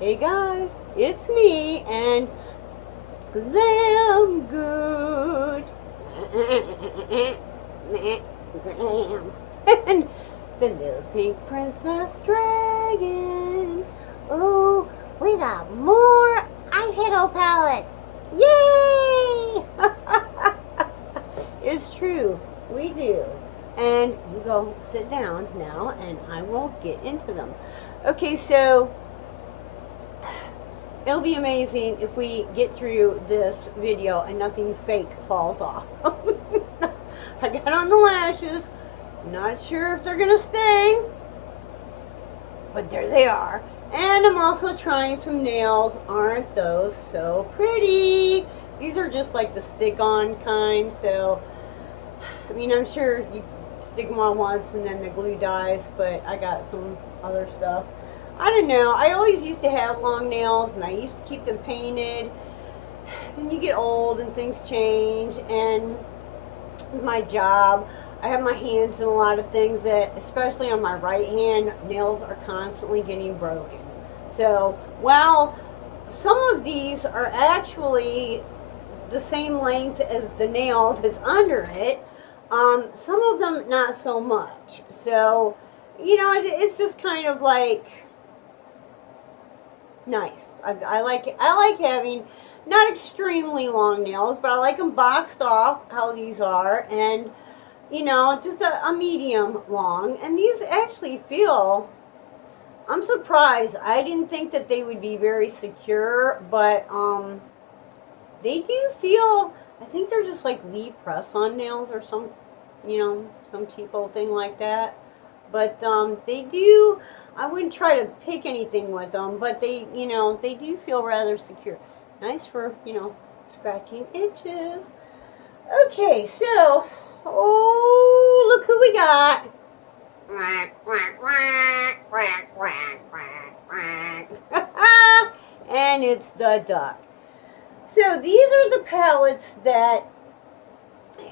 Hey guys, it's me and Glam Goat. Glam. And the little pink princess dragon. Oh, we got more eyeshadow palettes. Yay! It's true, we do. And you go sit down now and I will get into them. Okay, so it'll be amazing if we get through this video and nothing fake falls off. I got on the lashes. Not sure if they're going to stay. But there they are. And I'm also trying some nails. Aren't those so pretty? These are just like the stick-on kind. So, I mean, I'm sure you stick them on once and then the glue dies. But I got some other stuff. I don't know. I always used to have long nails and I used to keep them painted. Then you get old and things change. And my job, I have my hands in a lot of things that, especially on my right hand, nails are constantly getting broken. So, while some of these are actually the same length as the nail that's under it, some of them not so much. So, it's just kind of like nice. I like having not extremely long nails, but I like them boxed off how these are, and just a medium long. And these actually feel, I'm surprised. I didn't think that they would be very secure, but they do feel, I think they're just like Lee press on nails or some cheap old thing like that. But they do, I wouldn't try to pick anything with them, but they do feel rather secure. Nice for, scratching itches. Okay, so, oh, look who we got. And it's the duck. So these are the palettes that,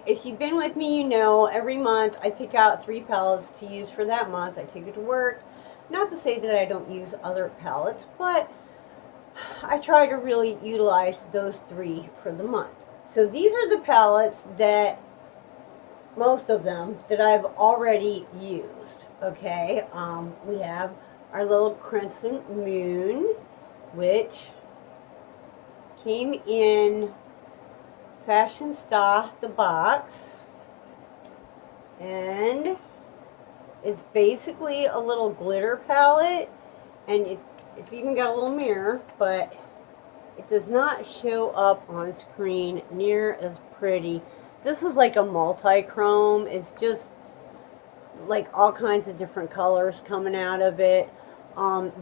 if you've been with me, every month I pick out 3 palettes to use for that month. I take it to work. Not to say that I don't use other palettes, but I try to really utilize those 3 for the month. So these are the palettes that, most of them, that I've already used. Okay, we have our little Crescent Moon, which came in Fashion Star, the box, and it's basically a little glitter palette, and it's even got a little mirror, but it does not show up on screen near as pretty. This is like a multi-chrome. It's just like all kinds of different colors coming out of it.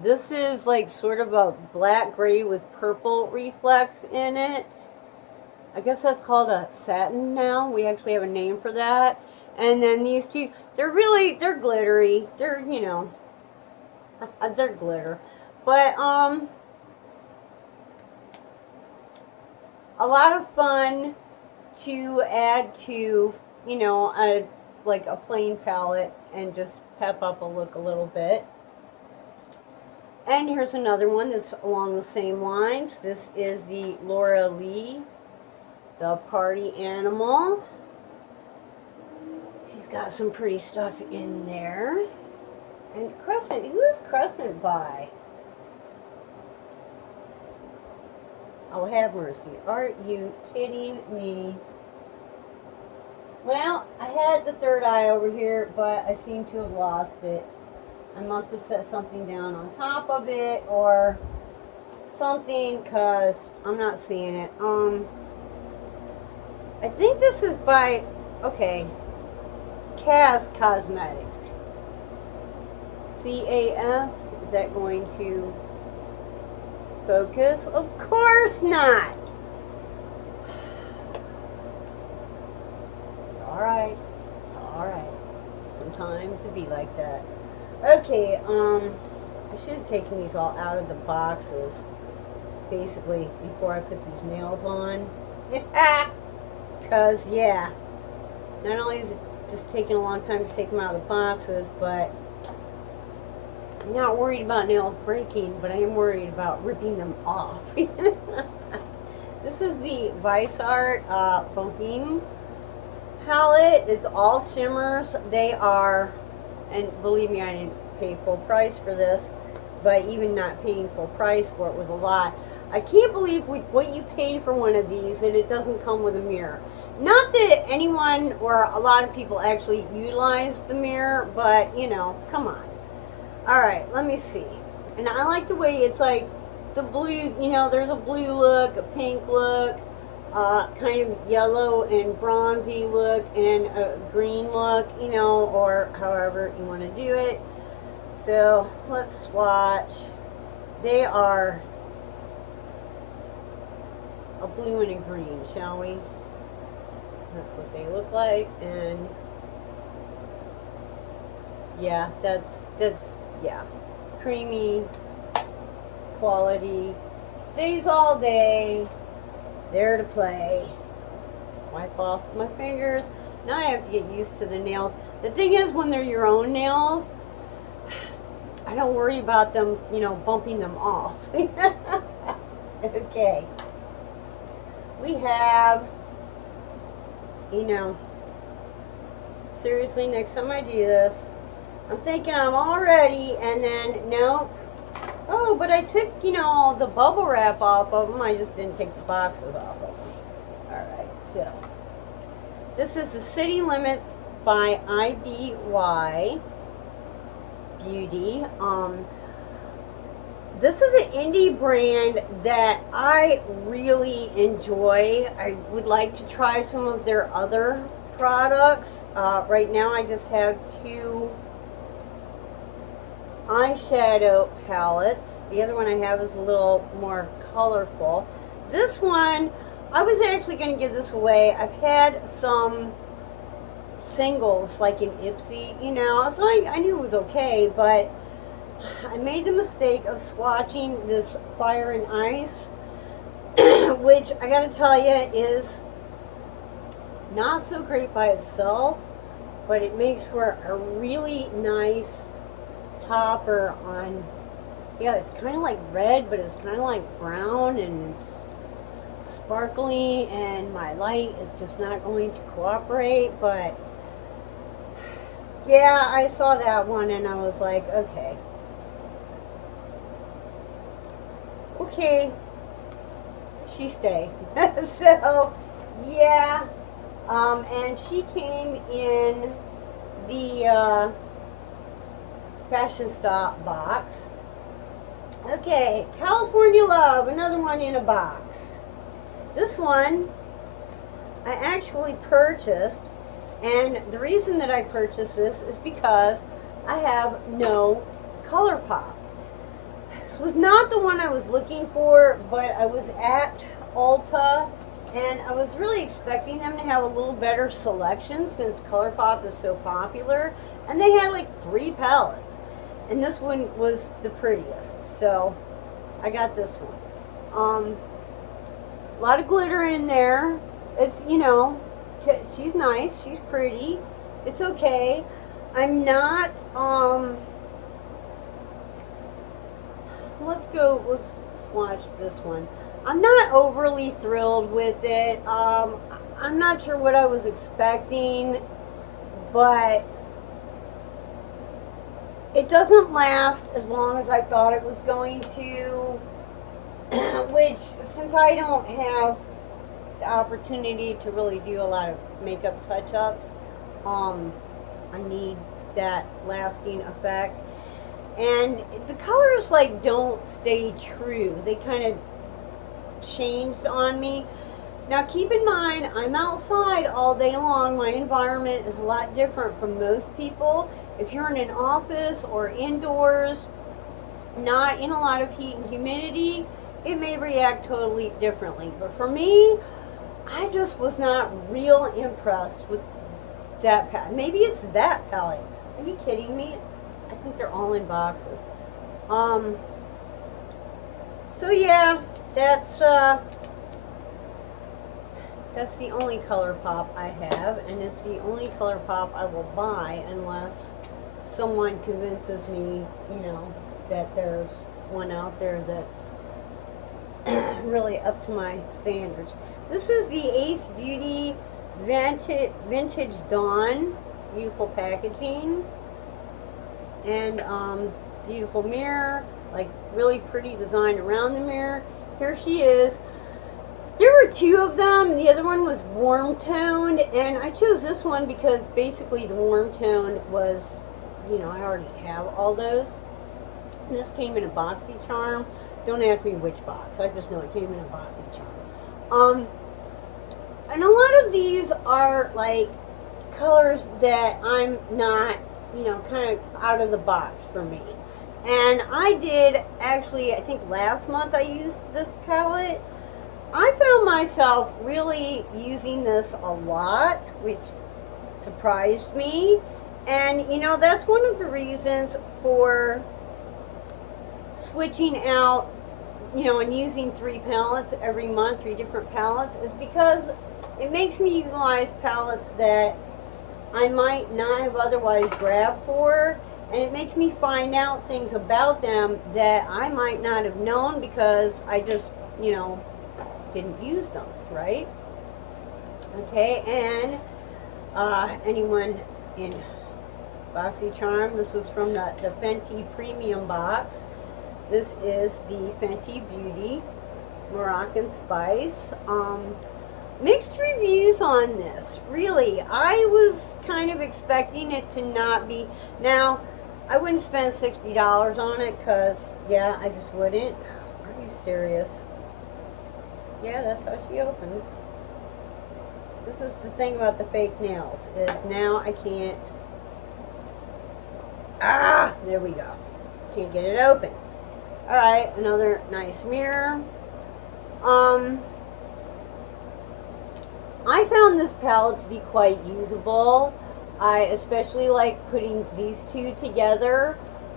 This is like sort of a black gray with purple reflex in it. I guess that's called a satin now. We actually have a name for that. And then these two, they're glittery. They're, they're glitter. But, a lot of fun to add to, a plain palette and just pep up a look a little bit. And here's another one that's along the same lines. This is the Laura Lee, the Party Animal. She's got some pretty stuff in there. And Crescent, who is Crescent by? Oh, have mercy. Are you kidding me? Well, I had the third eye over here, but I seem to have lost it. I must have set something down on top of it or something, because I'm not seeing it. I think this is by, okay, Cas Cosmetics. CAS, is that going to focus? Of course not. It's alright. It's alright. Sometimes it be like that. Okay, I should have taken these all out of the boxes, basically, before I put these nails on. Because, yeah, not only is it just taking a long time to take them out of the boxes, but I'm not worried about nails breaking, but I am worried about ripping them off. This is the Vice Art Boheme palette. It's all shimmers. They are, and believe me, I didn't pay full price for this, but even not paying full price for it was a lot. I can't believe with what you pay for one of these that it doesn't come with a mirror. Not that anyone or a lot of people actually utilize the mirror, but you know, come on. Alright, let me see. And I like the way it's like the blue, you know, there's a blue look, a pink look, kind of yellow and bronzy look, and a green look, you know, or however you want to do it. So let's swatch. They are a blue and a green, shall we? That's what they look like, and yeah, that's yeah, creamy quality, stays all day, there to play. Wipe off my fingers. Now I have to get used to the nails. The thing is, when they're your own nails, I don't worry about them, you know, bumping them off. Okay. We have, you know, seriously, next time I do this, I'm thinking I'm all ready, and then, nope. Oh, but I took, you know, the bubble wrap off of them. I just didn't take the boxes off of them. Alright, so. This is the City Limits by IBY Beauty. This is an indie brand that I really enjoy. I would like to try some of their other products. Right now I just have 2 eyeshadow palettes. The other one I have is a little more colorful. This one, I was actually going to give this away. I've had some singles like in Ipsy, you know, so I knew it was okay, but I made the mistake of swatching this Fire and Ice, which I gotta tell you is not so great by itself, but it makes for a really nice topper on, yeah, it's kind of like red, but it's kind of like brown, and it's sparkly, and my light is just not going to cooperate, but yeah, I saw that one and I was like, okay, she stay. So yeah, and she came in the Fashion Stop box. Okay, California Love, another one in a box. This one I actually purchased, and the reason that I purchased this is because I have no color pop. This was not the one I was looking for, but I was at Ulta, and I was really expecting them to have a little better selection since ColourPop is so popular. And they had like 3 palettes, and this one was the prettiest, so I got this one. A lot of glitter in there. It's, you know, she's nice, she's pretty, it's okay. I'm not, let's swatch this one. I'm not overly thrilled with it. I'm not sure what I was expecting, but it doesn't last as long as I thought it was going to, which, since I don't have the opportunity to really do a lot of makeup touch-ups, I need that lasting effect. And the colors like don't stay true. They kind of changed on me. Now keep in mind, I'm outside all day long. My environment is a lot different from most people. If you're in an office or indoors, not in a lot of heat and humidity, it may react totally differently. But for me, I just was not real impressed with that palette. Maybe it's that palette. Are you kidding me? I think they're all in boxes. So yeah, that's the only ColourPop I have, and it's the only ColourPop I will buy unless someone convinces me, you know, that there's one out there that's really up to my standards. This is the Ace Beauty Vintage Dawn. Beautiful packaging. And beautiful mirror. Like really pretty design around the mirror. Here she is. There were two of them. The other one was warm toned. And I chose this one because basically the warm toned was, you know, I already have all those. This came in a boxy charm. Don't ask me which box. I just know it came in a boxy charm. And a lot of these are like colors that I'm not, you know, kind of out of the box for me. And I did actually, I think last month I used this palette. I found myself really using this a lot, which surprised me. And, you know, that's one of the reasons for switching out, you know, and using 3 palettes every month, 3 different palettes, is because it makes me utilize palettes that I might not have otherwise grabbed for, and it makes me find out things about them that I might not have known because I just, you know, didn't use them, right? Okay, and anyone in BoxyCharm, this was from the Fenty Premium box. This is the Fenty Beauty Moroccan Spice. Mixed reviews on this. Really, I was kind of expecting it to not be. Now, I wouldn't spend $60 on it because, yeah, I just wouldn't. Are you serious? Yeah, that's how she opens. This is the thing about the fake nails, is now I can't. Ah, there we go. Can't get it open. Alright, another nice mirror. I found this palette to be quite usable. I especially like putting these two together,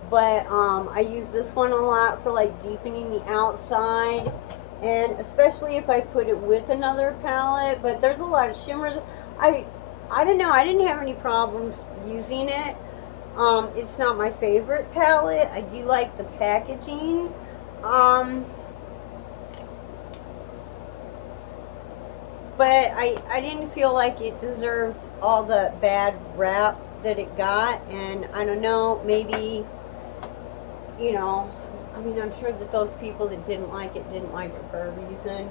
but I use this one a lot for like deepening the outside, and especially if I put it with another palette. But there's a lot of shimmers. I don't know, I didn't have any problems using it. It's not my favorite palette. I do like the packaging. But I didn't feel like it deserved all the bad rap that it got. And I don't know, maybe, you know, I mean, I'm sure that those people that didn't like it for a reason.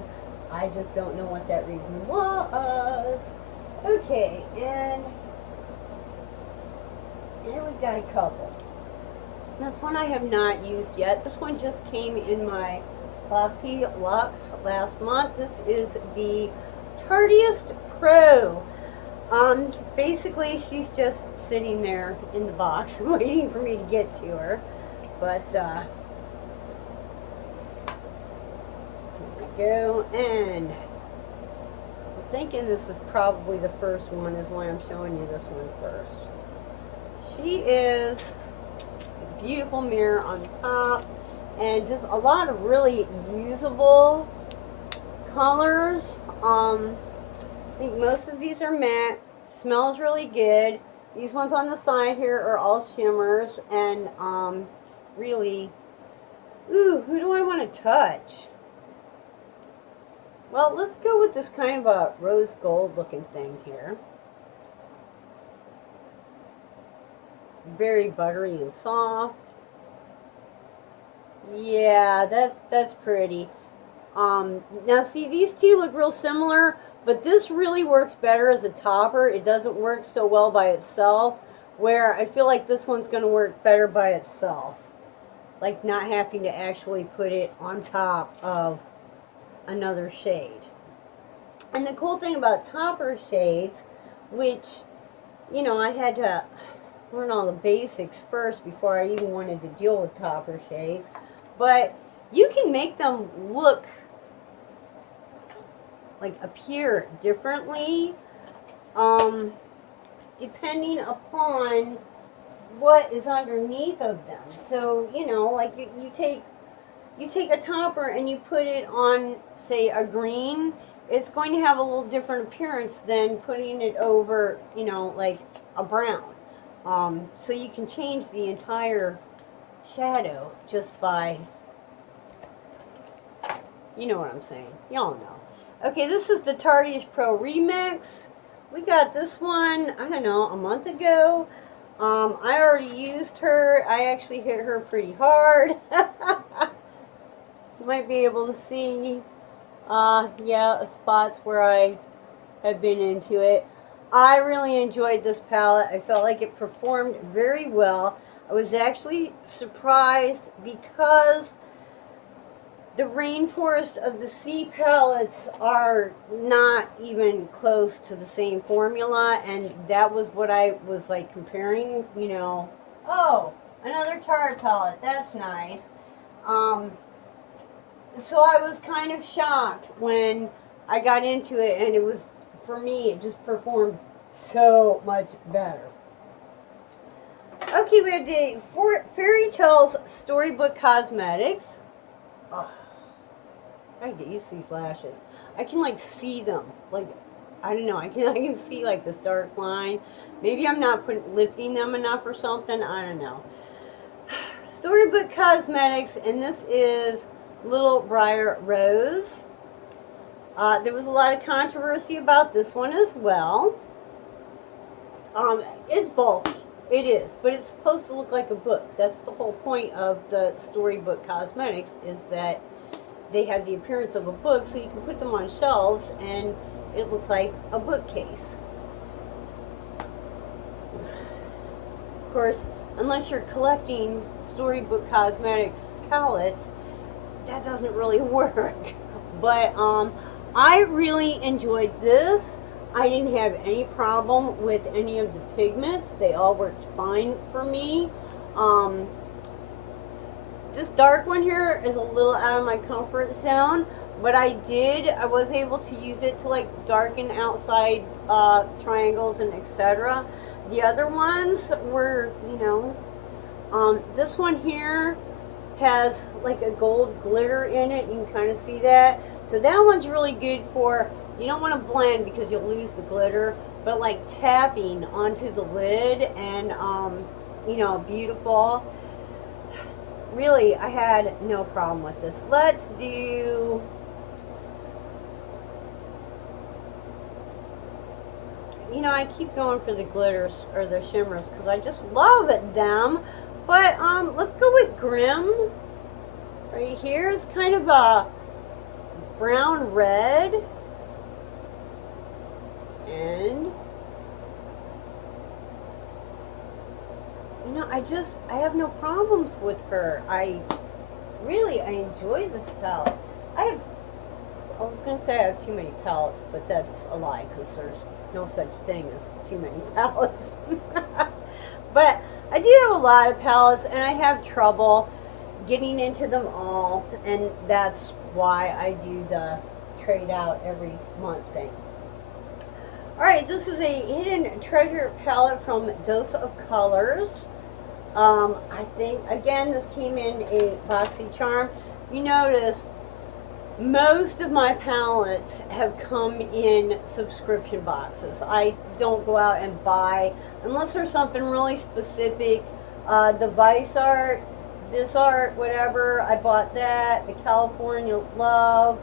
I just don't know what that reason was. Okay, and here we've got a couple. This one I have not used yet. This one just came in my Boxy Luxe last month. This is the Tardiest Pro. Basically, she's just sitting there in the box waiting for me to get to her. But, here we go. And I'm thinking this is probably the first one, is why I'm showing you this one first. She is a beautiful mirror on the top, and just a lot of really usable colors. I think most of these are matte. Smells really good. These ones on the side here are all shimmers, and really, ooh, who do I want to touch? Well, let's go with this kind of a rose gold looking thing here. Very buttery and soft. Yeah, that's pretty. Now see, these two look real similar, but this really works better as a topper. It doesn't work so well by itself, where I feel like this one's going to work better by itself. Like not having to actually put it on top of another shade. And the cool thing about topper shades, which, you know, I had to learn all the basics first before I even wanted to deal with topper shades, but you can make them look like appear differently depending upon what is underneath of them. So, you know, like you take a topper and you put it on, say, a green, it's going to have a little different appearance than putting it over, you know, like a brown. So you can change the entire shadow just by, you know what I'm saying. Y'all know. Okay, this is the Tardius Pro Remix. We got this one, I don't know, a month ago. I already used her. I actually hit her pretty hard. You might be able to see, yeah, spots where I have been into it. I really enjoyed this palette. I felt like it performed very well. I was actually surprised because the Rainforest of the Sea palettes are not even close to the same formula, and that was what I was like comparing, you know. Oh, another Tarte palette. That's nice. So I was kind of shocked when I got into it, and it was, for me, it just performed so much better. Okay, we have the Fairy Tales Storybook Cosmetics. Oh, I get used to these lashes. I can like see them. Like, I don't know. I can see like this dark line. Maybe I'm not lifting them enough or something. I don't know. Storybook Cosmetics, and this is Little Briar Rose. There was a lot of controversy about this one as well. It's bulky. It is, but it's supposed to look like a book. That's the whole point of the Storybook Cosmetics, is that they have the appearance of a book, so you can put them on shelves and it looks like a bookcase. Of course, unless you're collecting Storybook Cosmetics palettes, that doesn't really work. But I really enjoyed this. I didn't have any problem with any of the pigments. They all worked fine for me. This dark one here is a little out of my comfort zone, but I was able to use it to like darken outside triangles and etc. The other ones were, you know, this one here has like a gold glitter in it. You can kind of see that. So that one's really good for, you don't want to blend because you'll lose the glitter, but like tapping onto the lid and, you know, beautiful. Really, I had no problem with this. Let's do, you know, I keep going for the glitters or the shimmers because I just love them. But let's go with Grim. Right here is kind of a brown red. And, you know, I have no problems with her. I enjoy this palette. I was going to say I have too many palettes, but that's a lie because there's no such thing as too many palettes. But I do have a lot of palettes, and I have trouble getting into them all, and that's why I do the trade out every month thing. Alright, this is a Hidden Treasure palette from Dose of Colors. I think, again, this came in a boxy charm. You notice most of my palettes have come in subscription boxes. I don't go out and buy, unless there's something really specific. The Vice Art, this art, whatever, I bought that. The California Love.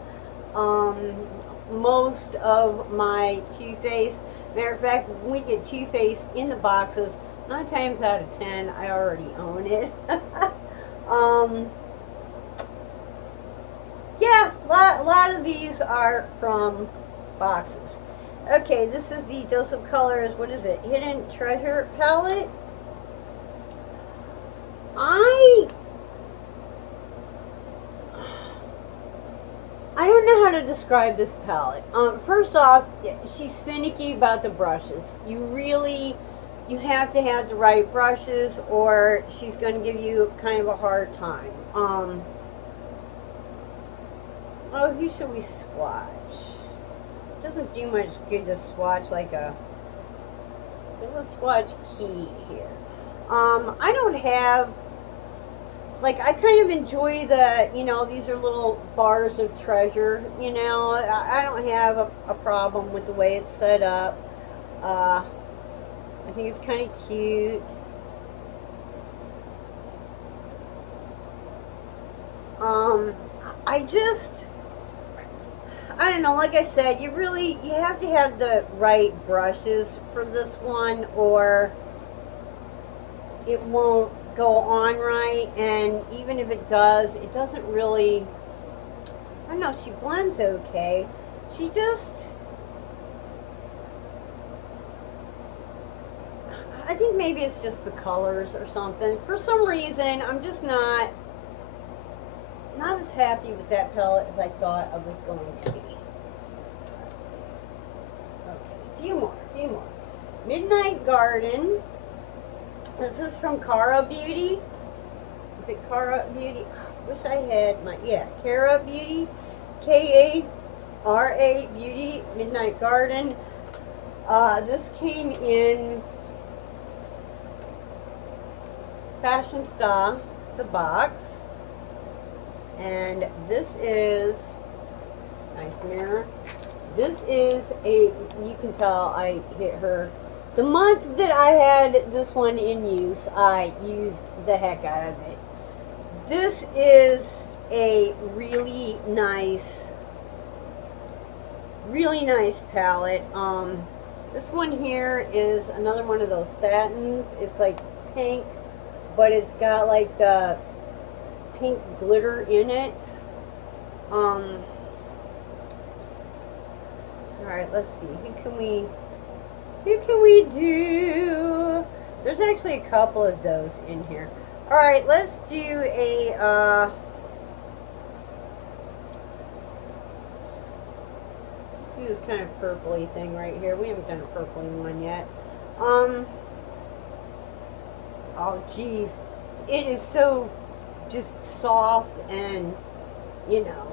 Most of my Too Faced. Matter of fact, when we get Too Faced in the boxes, 9 times out of 10, I already own it. Yeah, a lot of these are from boxes. Okay, this is the Dose of Colors, what is it? Hidden Treasure palette. I don't know how to describe this palette. First off, she's finicky about the brushes. You have to have the right brushes or she's going to give you kind of a hard time. Oh, who should we swatch? It doesn't do much good to swatch like a... Let's swatch Key here. I don't have... Like, I kind of enjoy the, you know, these are little bars of treasure, you know. I don't have a problem with the way it's set up. I think it's kind of cute. I just, I don't know, like I said, you have to have the right brushes for this one, or it won't go on right, and even if it does, it doesn't really, I don't know, she blends okay. She just, I think maybe it's just the colors or something. For some reason, I'm just not as happy with that palette as I thought I was going to be. Okay, a few more. Midnight Garden. This is from Cara Beauty. Is it Cara Beauty? I wish I had my, yeah, Cara Beauty. Kara Beauty, Midnight Garden. This came in Fashion Star, the box. And this is, nice mirror. This is you can tell I hit her. The month that I had this one in use, I used the heck out of it. This is a really nice palette. This one here is another one of those satins. It's like pink, but it's got like the pink glitter in it. Alright, let's see. Who can we do? There's actually a couple of those in here. Alright, let's do a let's do this kind of purpley thing right here. We haven't done a purpley one yet. Oh geez. It is so just soft, and you know,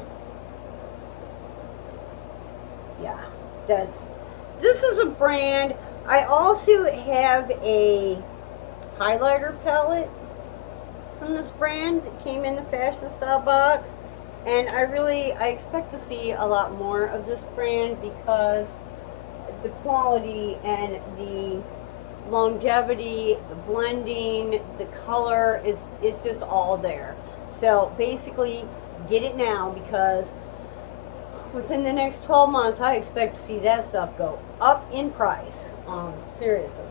yeah, this is a brand. I also have a highlighter palette from this brand that came in the Fashion Style box, and I expect to see a lot more of this brand because the quality and the longevity, the blending, the color, it's just all there. So basically, get it now, because within the next 12 months, I expect to see that stuff go up in price. Seriously.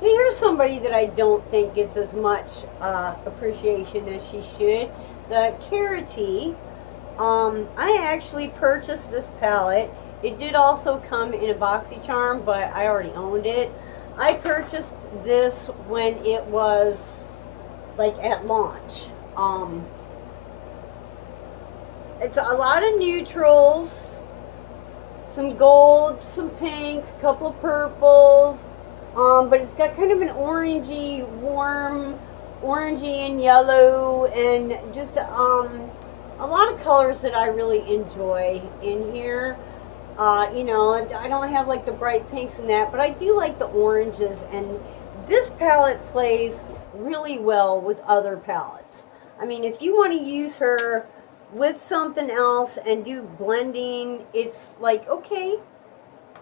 Hey, here's somebody that I don't think gets as much appreciation as she should. The Carity. I actually purchased this palette. It did also come in a BoxyCharm, but I already owned it. I purchased this when it was like at launch. It's a lot of neutrals, some golds, some pinks, a couple of purples, but it's got kind of an orangey, warm, orangey and yellow, and just a lot of colors that I really enjoy in here. You know, I don't have like the bright pinks and that, but I do like the oranges, and this palette plays really well with other palettes. I mean, if you want to use her with something else and do blending, it's like, okay,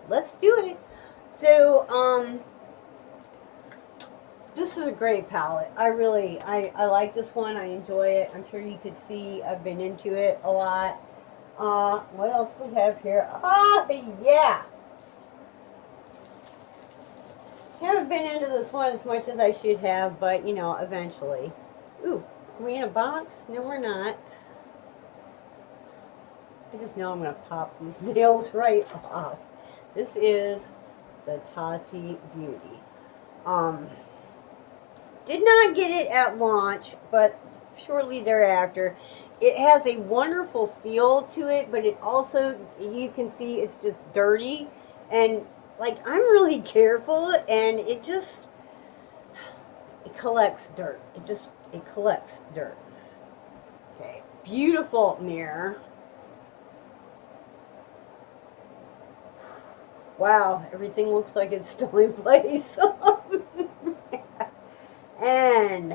let's do it. So, this is a great palette. I like this one. I enjoy it. I'm sure you could see I've been into it a lot. What else do we have here? Yeah. Haven't been into this one as much as I should have, but, you know, eventually. Ooh, are we in a box? No, we're not. I just know I'm going to pop these nails right off. This is the Tati Beauty. Did not get it at launch, but shortly thereafter. It has a wonderful feel to it, but it also, you can see it's just dirty, and like, I'm really careful, and it collects dirt. It collects dirt. Okay, beautiful mirror. Wow, everything looks like it's still in place. And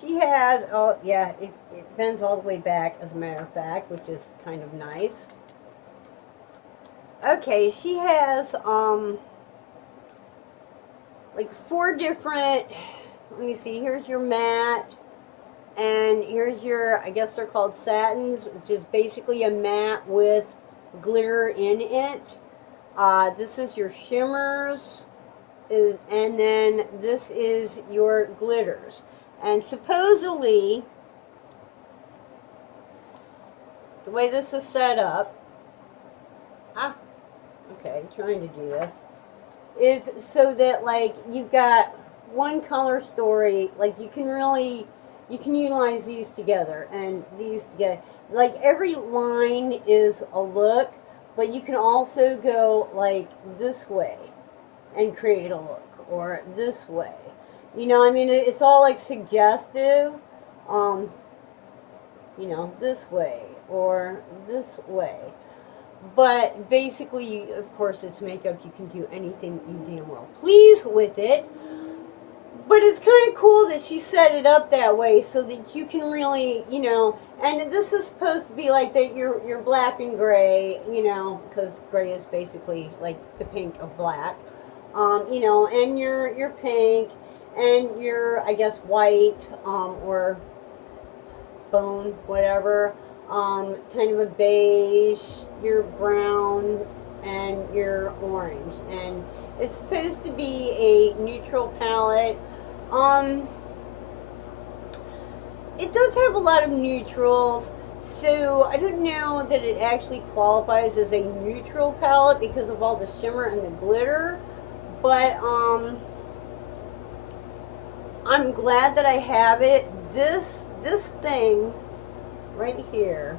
she has, oh yeah, it bends all the way back, as a matter of fact, which is kind of nice. Okay, she has, like 4 different, let me see, here's your matte, and here's your, I guess they're called satins, which is basically a matte with glitter in it. This is your shimmers, and then this is your glitters. And supposedly, the way this is set up, okay, trying to do this, is so that like you've got one color story, like you can utilize these together and these together. Like every line is a look, but you can also go like this way and create a look, or this way. You know, I mean, it's all like suggestive. You know, this way or this way. But basically, of course, it's makeup. You can do anything you damn well please with it. But it's kind of cool that she set it up that way so that you can really, you know, and this is supposed to be like that you're black and gray, you know, because gray is basically like the pink of black. You know, and your pink and your, I guess, white, or bone, whatever, kind of a beige, your brown, and your orange. And it's supposed to be a neutral palette. It does have a lot of neutrals, so I don't know that it actually qualifies as a neutral palette because of all the shimmer and the glitter. But I'm glad that I have it. This thing right here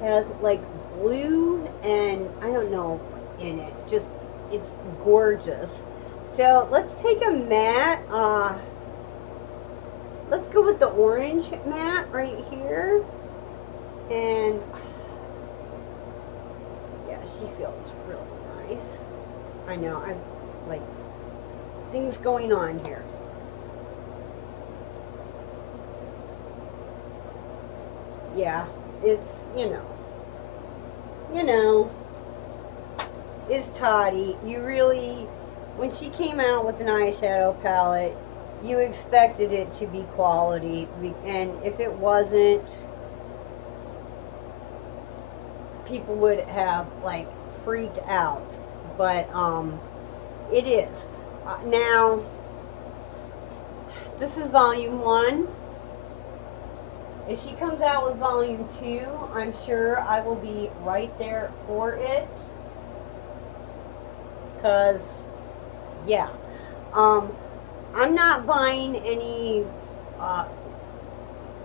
has like blue and I don't know in it. Just, it's gorgeous. So let's take a matte. Let's go with the orange matte right here. And yeah, she feels really nice. I know, I've like things going on here. Yeah, it's, you know, it's Toddy. You really, when she came out with an eyeshadow palette, you expected it to be quality, and if it wasn't, people would have like freaked out. But it is. Now, this is volume 1. If she comes out with volume 2, I'm sure I will be right there for it. Because, yeah. I'm not buying any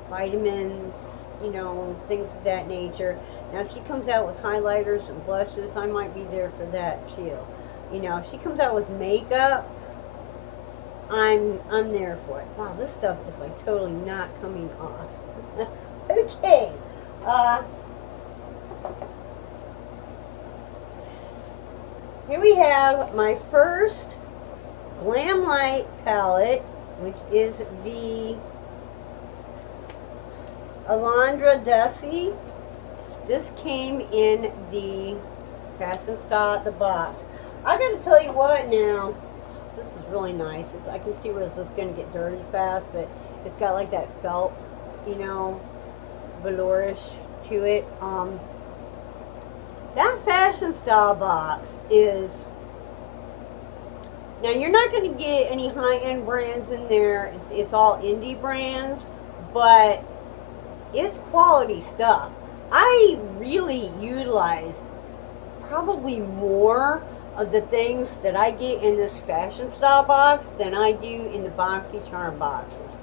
vitamins, you know, things of that nature. Now, if she comes out with highlighters and blushes, I might be there for that too. You know, if she comes out with makeup, I'm there for it. Wow, this stuff is like totally not coming off. Okay. Here we have my first Glam Light palette, which is the Alondra Desi. This came in the Fashion Style, the box. I gotta tell you what now, this is really nice. I can see where this is gonna get dirty fast, but it's got like that felt, you know, velourish to it. That Fashion Style box is, now you're not going to get any high-end brands in there. It's all indie brands, but it's quality stuff. I really utilize probably more of the things that I get in this Fashion Style box than I do in the BoxyCharm boxes.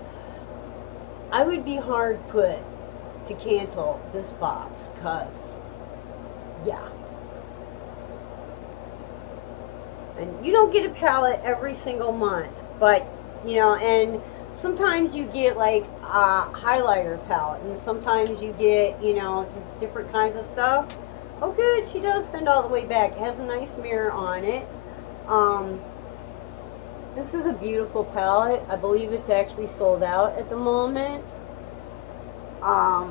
I would be hard put to cancel this box, because, yeah. And you don't get a palette every single month, but, you know, and sometimes you get like a highlighter palette, and sometimes you get, you know, just different kinds of stuff. Oh good, she does bend all the way back. It has a nice mirror on it. This is a beautiful palette. I believe it's actually sold out at the moment. I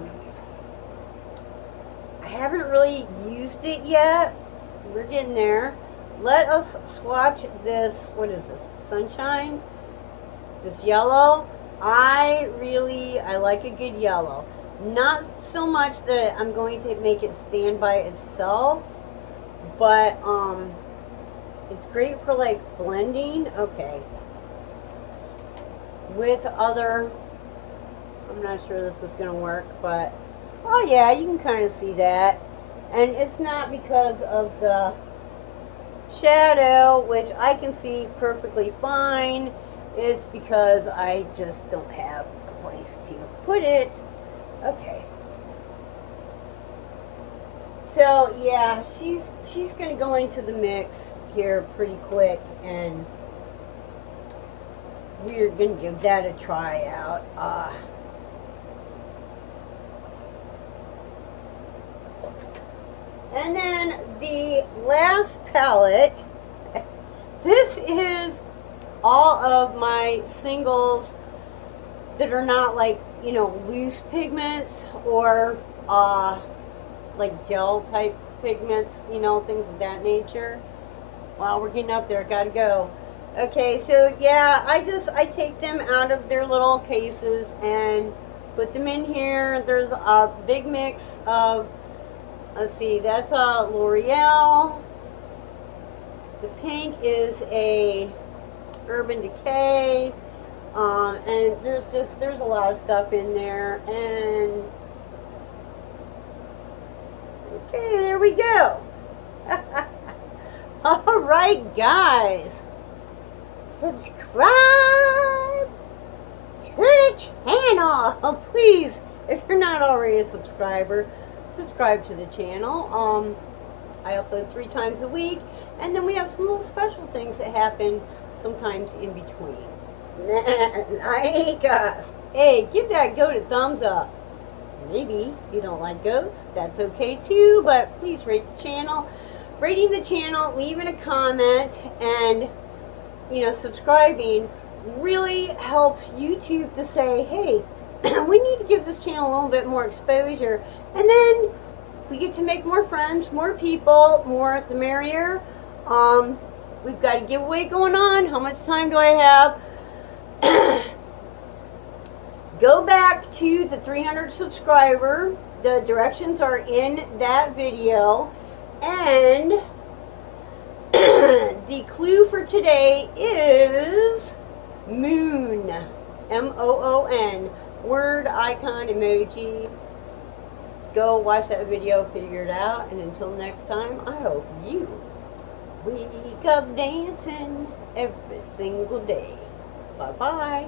haven't really used it yet. We're getting there. let us swatch this. What is this? Sunshine? This yellow? I like a good yellow. Not so much that I'm going to make it stand by itself, but it's great for like blending. Okay. With other, I'm not sure this is going to work, but oh yeah, you can kind of see that. And it's not because of the shadow, which I can see perfectly fine. It's because I just don't have a place to put it. Okay. So yeah, she's gonna go into the mix here pretty quick, and we're gonna give that a try out. And then the last palette, this is all of my singles that are not like, you know, loose pigments or like gel type pigments, you know, things of that nature. Wow, we're getting up there, gotta go. Okay, so yeah, I take them out of their little cases and put them in here. There's a big mix of, let's see, that's a L'Oreal. The pink is a Urban Decay, and there's a lot of stuff in there, and okay, there we go. All right, guys, subscribe to the channel, please. If you're not already a subscriber, subscribe to the channel. I upload 3 times a week, and then we have some little special things that happen sometimes in between. Like us. Hey, give that goat a thumbs up. Maybe you don't like goats, that's okay too, but please rate the channel. Rating the channel, leaving a comment, and you know, subscribing really helps YouTube to say, hey, we need to give this channel a little bit more exposure, and then we get to make more friends, more people, more the merrier. We've got a giveaway going on. How much time do I have? Go back to the 300 subscriber. The directions are in that video. And the clue for today is moon. M-O-O-N. Word, icon, emoji. Go watch that video, figure it out. And until next time, I hope you wake up dancing every single day. Bye-bye.